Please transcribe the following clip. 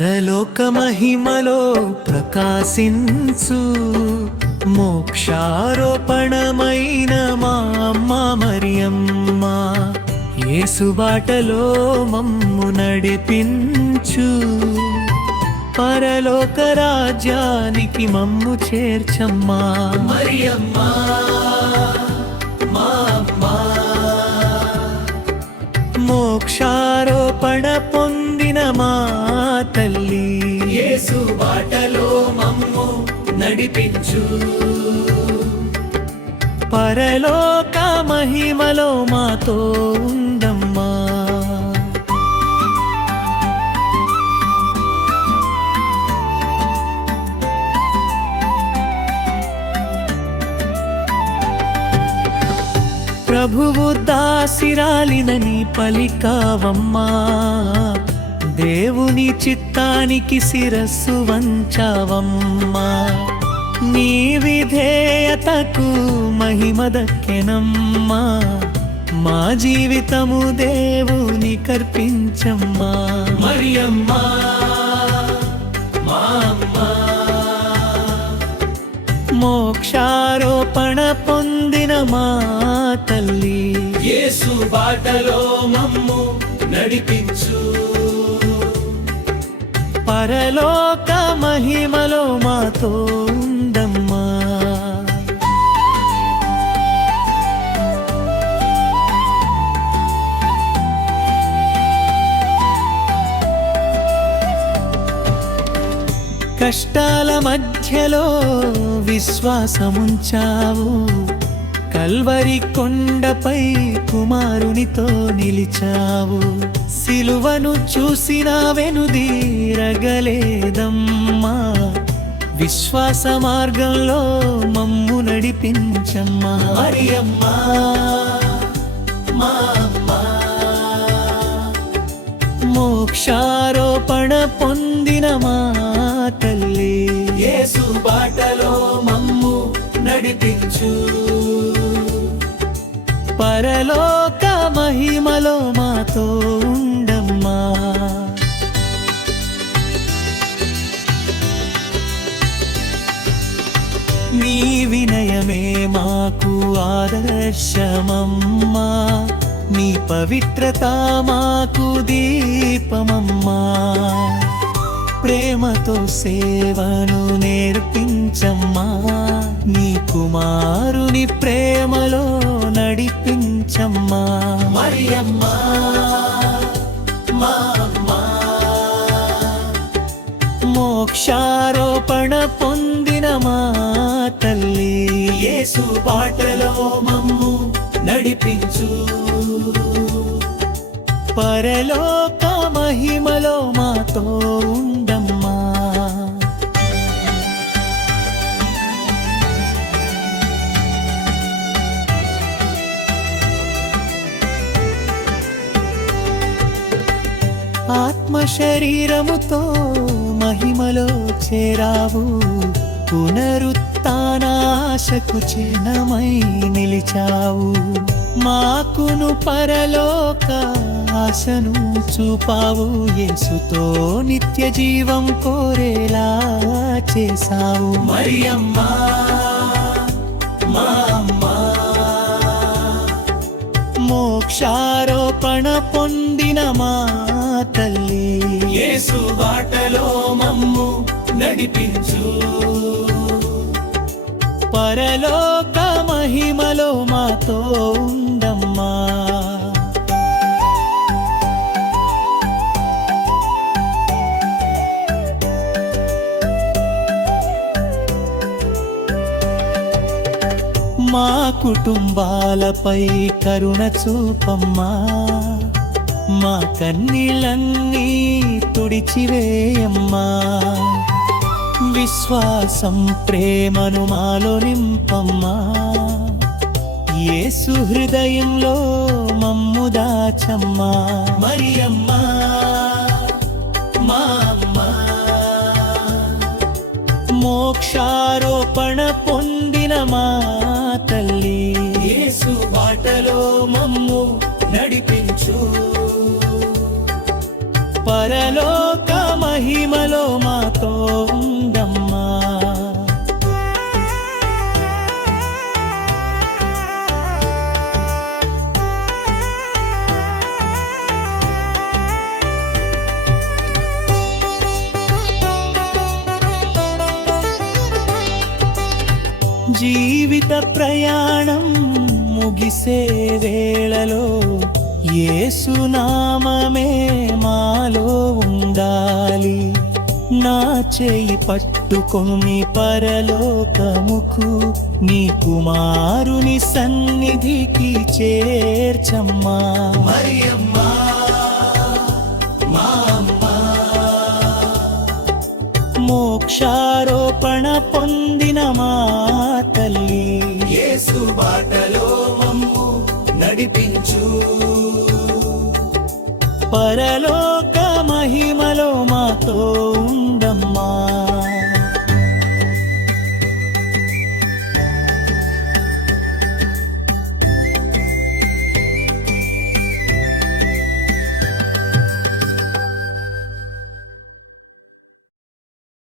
పరలోక మహిమలో ప్రకాశించు మోక్షారోపణమైన మా అమ్మ మరియమ్మ, యేసు బాటలో మమ్ము నడిపించు. పరలోక రాజ్యానికి మమ్ము చేర్చమ్మా మరియమ్మ మా అమ్మ. మోక్షారోపణ పొందిన మా తల్లి, యేసు బాటలో మమ్ము నడిపించు. పరలోక మహిమలో మాతో ఉందమ్మా. ప్రభువు దాసిరాలినని పలికావమ్మా, దేవుని చిత్తానికి శిరస్సు వంచావమ్మా. నీ విధేయతకు మహిమ దక్కెనమ్మా, మా జీవితము దేవుని కర్పించమ్మా మరియమ్మా మా అమ్మా. మోక్షారోపణ పొందిన మా తల్లి, యేసు బాటలో మమ్ము నడిపించు. పరలోక మహిమలో మాతో ఉందమ్మా. కష్టాల మధ్యలో విశ్వాసముంచావు, కల్వరి కొండపై కుమారునితో నిలిచావు. సిలువను చూసిన వెనుదీరగలేదమ్మా, విశ్వాస మార్గంలో మమ్ము నడిపించమ్మా మరియమ్మా మా అమ్మా. మోక్షారోపణ పొందిన మా తల్లి, యేసు బాటలో మమ్ము నడిపించు. పరలోక మహిమలో మాతో ఉండమ్మా. నీ వినయమే మాకు ఆదర్శమమ్మా, నీ పవిత్రత మాకు దీపమమ్మా. ప్రేమతో సేవను నేర్పించమ్మా, నీ కుమారుని ప్రేమలో నడిపించమ్మా మరియమ్మా మా అమ్మా. మోక్షారోపణ పొందిన మా తల్లి, యేసు బాటలో మమ్ము నడిపించు. పరలోక మహిమలో మాతో ఉండమ్మా. ఆత్మ శరీరముతో మహిమలో చేరావు, పునరుత్థానాశకు చిహ్నమై నిలిచావు. మాకును పరలోక ఆశను చూపావు, యేసుతో నిత్య జీవం కోరేలా చేసావు మరియమ్మా మా అమ్మా. మోక్షారోపణ పొందిన మా తల్లి, యేసు బాటలో మమ్ము నడిపించు. పరలోక మహిమలో మాతో ఉండమ్మా. మా కుటుంబాలపై కరుణ చూపమ్మా, మా కన్నీళ్ళన్నీ తుడిచివేయమ్మా. విశ్వాసం ప్రేమను మాలో నింపమ్మా, యేసు హృదయంలో మమ్ము దాచమ్మా మరియమ్మా మా అమ్మా. మోక్షారోపణ పొందిన మా తల్లి, యేసు బాటలో మమ్ము నడిపించు. పరలోక మహిమ ముగిసే వేళలో యేసునామమే మాలో ఉండాలి. నా చేయి పట్టుకొని పరలోకముకు నీ కుమారుని సన్నిధికి చేర్చమ్మా. మరియమ్మా మా అమ్మా, మోక్షారోపణ పొందిన మా తల్లి, యేసు బాటలో మమ్ము నడిపించు. పరలోక మహిమలో మాతో ఉండమ్మా.